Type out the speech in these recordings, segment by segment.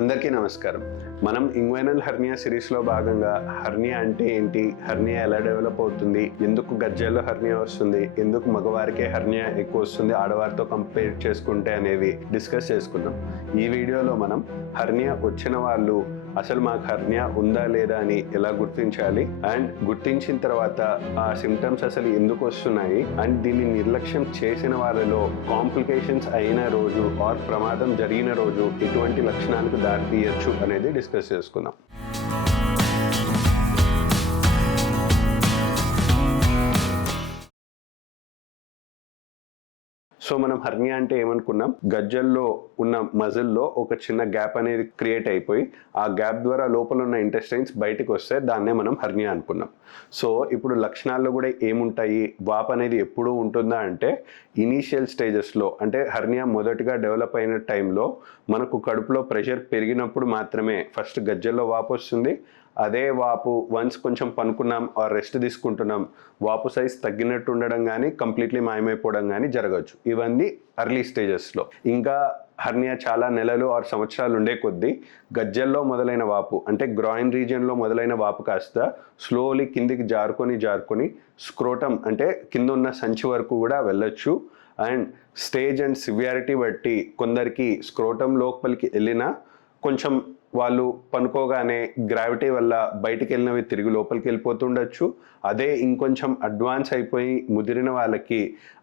అందరికీ నమస్కారం. మనం ఇంగ్వైనల్ హెర్నియా సిరీస్లో భాగంగా హెర్నియా అంటే ఏంటి, హెర్నియా ఎలా డెవలప్ అవుతుంది, ఎందుకు గజ్జల్లో హెర్నియా వస్తుంది, ఎందుకు మగవారికే హెర్నియా ఎక్కువ వస్తుంది ఆడవారితో కంపేర్ చేసుకుంటే అనేవి డిస్కస్ చేసుకున్నాం. ఈ వీడియోలో మనం హెర్నియా వచ్చిన వాళ్ళు అసలు మాకు హెర్నియా ఉందా లేదా అని ఎలా గుర్తించాలి, అండ్ గుర్తించిన తర్వాత ఆ సిమ్టమ్స్ అసలు ఎందుకు వస్తున్నాయి, అండ్ దీన్ని నిర్లక్ష్యం చేసిన వాళ్ళలో కాంప్లికేషన్స్ అయిన రోజు ఆర్ ప్రమాదం జరిగిన రోజు ఎటువంటి లక్షణాలకు దారి తీయచ్చు అనేది డిస్కస్ చేసుకుందాం. సో మనం హెర్నియా అంటే ఏమనుకున్నాం, గజ్జల్లో ఉన్న మజిల్లో ఒక చిన్న గ్యాప్ అనేది క్రియేట్ అయిపోయి ఆ గ్యాప్ ద్వారా లోపల ఉన్న ఇంటెస్టైన్స్ బయటకు వస్తే దాన్నే మనం హెర్నియా అనుకున్నాం. సో ఇప్పుడు లక్షణాల్లో కూడా ఏముంటాయి, వాపు అనేది ఎప్పుడు ఉంటుందా అంటే ఇనీషియల్ స్టేజెస్లో, అంటే హెర్నియా మొదటిగా డెవలప్ అయిన టైంలో మనకు కడుపులో ప్రెషర్ పెరిగినప్పుడు మాత్రమే ఫస్ట్ గజ్జల్లో వాపు వస్తుంది. అదే వాపు వన్స్ కొంచెం పనుకున్నాం ఆర్ రెస్ట్ తీసుకుంటున్నాం, వాపు సైజ్ తగ్గినట్టు ఉండడం కానీ కంప్లీట్లీ మాయమైపోవడం కానీ జరగవచ్చు. ఇవన్నీ అర్లీ స్టేజెస్లో. ఇంకా హెర్నియా చాలా నెలలు ఆరు సంవత్సరాలు ఉండే కొద్దీ గజ్జల్లో మొదలైన వాపు, అంటే గ్రాయిన్ రీజియన్లో మొదలైన వాపు కాస్త స్లోలీ కిందికి జారుకొని స్క్రోటం అంటే కింద ఉన్న సంచి వరకు కూడా వెళ్ళొచ్చు. అండ్ స్టేజ్ అండ్ సివియారిటీ బట్టి కొందరికి స్క్రోటం లోపలికి వెళ్ళినా కొంచెం వాళ్ళు పనుకోగానే గ్రావిటీ వల్ల బయటికి వెళ్ళినవి తిరిగి లోపలికి వెళ్ళిపోతుండొచ్చు. అదే ఇంకొంచెం అడ్వాన్స్ అయిపోయి ముదిరిన వాళ్ళకి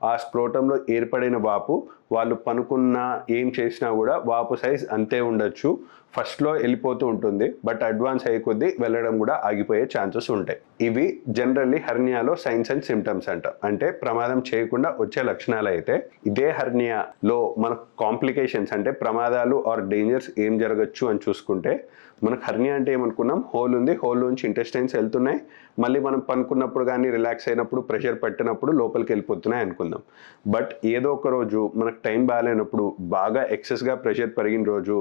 ఆ స్క్రోటంలో ఏర్పడిన వాపు వాళ్ళు పనుకున్నా ఏం చేసినా కూడా వాపు సైజ్ అంతే ఉండొచ్చు. ఫస్ట్లో వెళ్ళిపోతూ ఉంటుంది, బట్ అడ్వాన్స్ అయ్యే కొద్దీ వెళ్ళడం కూడా ఆగిపోయే ఛాన్సెస్ ఉంటాయి. ఇవి జనరల్లీ హెర్నియాలో సైన్స్ అండ్ సిమ్టమ్స్ అంట, అంటే ప్రమాదం చేయకుండా వచ్చే లక్షణాలు. అయితే ఇదే హెర్నియాలో మనకు కాంప్లికేషన్స్ అంటే ప్రమాదాలు ఆర్ డేంజర్స్ ఏం జరగచ్చు అని చూసుకుంటే, మనకు హెర్నియా అంటే ఏమనుకున్నాం, హోల్ ఉంది, హోల్ నుంచి ఇంటెస్టైన్స్ వెళ్తున్నాయి, మళ్ళీ మనం పనుకున్నప్పుడు కానీ రిలాక్స్ అయినప్పుడు ప్రెషర్ పెట్టినప్పుడు లోపలికి వెళ్ళిపోతున్నాయి అనుకుందాం. బట్ ఏదో ఒక రోజు మనకు టైం బాగాలేనప్పుడు బాగా ఎక్సెస్గా ప్రెషర్ పెరిగిన రోజు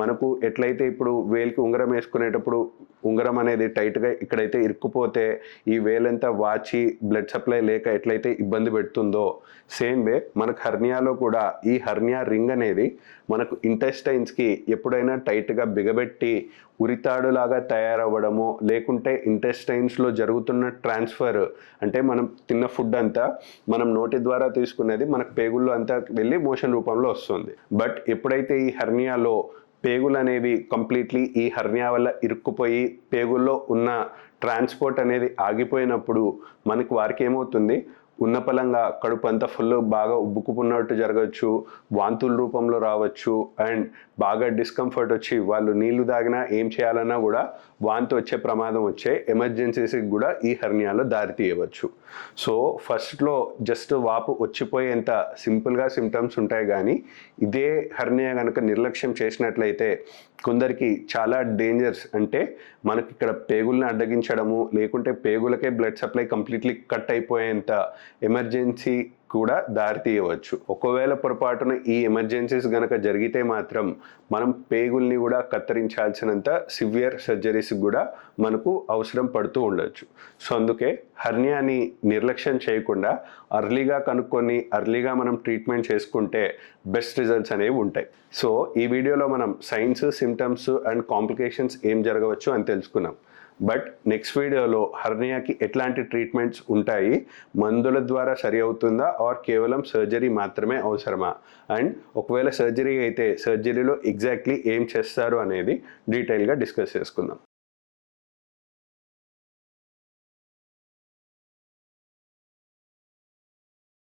మనకు ఎట్లయితే ఇప్పుడు వేలికి ఉంగరం వేసుకునేటప్పుడు ఉంగరం అనేది టైట్గా ఇక్కడైతే ఇరుక్కుపోతే ఈ వేలంతా వాచి బ్లడ్ సప్లై లేక ఎట్లయితే ఇబ్బంది పెడుతుందో, సేమ్ వే మనకు హెర్నియాలో కూడా ఈ హెర్నియా రింగ్ అనేది మనకు ఇంటెస్టైన్స్కి ఎప్పుడైనా టైట్గా బిగబెట్టి ఉరితాడులాగా తయారవ్వడము, లేకుంటే ఇంటెస్టైన్స్లో జరుగుతున్న ట్రాన్స్ఫర్, అంటే మనం తిన్న ఫుడ్ అంతా మనం నోటి ద్వారా తీసుకునేది మనకు పేగుల్లో అంతా వెళ్ళి మోషన్ రూపంలో వస్తుంది. బట్ ఎప్పుడైతే ఈ హెర్నియాలో పేగులు అనేవి కంప్లీట్లీ ఈ హెర్నియా వల్ల ఇరుక్కుపోయి పేగుల్లో ఉన్న ట్రాన్స్పోర్ట్ అనేది ఆగిపోయినప్పుడు మనకు వారికి ఏమవుతుంది, ఉన్నపలంగా కడుపు అంతా ఫుల్ బాగా ఉబ్బుకున్నట్టు జరగచ్చు, వాంతుల రూపంలో రావచ్చు, అండ్ బాగా డిస్కంఫర్ట్ వచ్చి వాళ్ళు నీళ్లు తాగినా ఏం చేయాలన్నా కూడా వాంతి వచ్చే ప్రమాదం వచ్చే ఎమర్జెన్సీస్కి కూడా ఈ హెర్నియాలో దారి తీయవచ్చు. సో ఫస్ట్లో జస్ట్ వాపు వచ్చిపోయేంత సింపుల్గా సిమ్టమ్స్ ఉంటాయి, కానీ ఇదే హెర్నియా కనుక నిర్లక్ష్యం చేసినట్లయితే కొందరికి చాలా డేంజర్స్, అంటే మనకి ఇక్కడ పేగుల్ని అడ్డగించడము, లేకుంటే పేగులకే బ్లడ్ సప్లై కంప్లీట్లీ కట్ అయిపోయేంత ఎమర్జెన్సీ కూడా దారి తీయవచ్చు. ఒకవేళ పొరపాటున ఈ ఎమర్జెన్సీస్ గనక జరిగితే మాత్రం మనం పేగుల్ని కూడా కత్తిరించాల్సినంత సివియర్ సర్జరీస్ కూడా మనకు అవసరం పడుతూ ఉండొచ్చు. సో అందుకే హెర్నియాని నిర్లక్ష్యం చేయకుండా అర్లీగా కనుక్కొని అర్లీగా మనం ట్రీట్మెంట్ చేసుకుంటే బెస్ట్ రిజల్ట్స్ అనేవి ఉంటాయి. సో ఈ వీడియోలో మనం సైన్స్, సిమ్టమ్స్ అండ్ కాంప్లికేషన్స్ ఏం జరగవచ్చు అని తెలుసుకున్నాం. బట్ నెక్స్ట్ వీడియోలో హెర్నియాకి ఎట్లాంటి ట్రీట్మెంట్స్ ఉంటాయి, మందుల ద్వారా సరి అవుతుందా ఆర్ కేవలం సర్జరీ మాత్రమే అవసరమా, అండ్ ఒకవేళ సర్జరీ అయితే సర్జరీలో ఎగ్జాక్ట్లీ ఏం చేస్తారు అనేది డీటెయిల్గా డిస్కస్ చేసుకుందాం.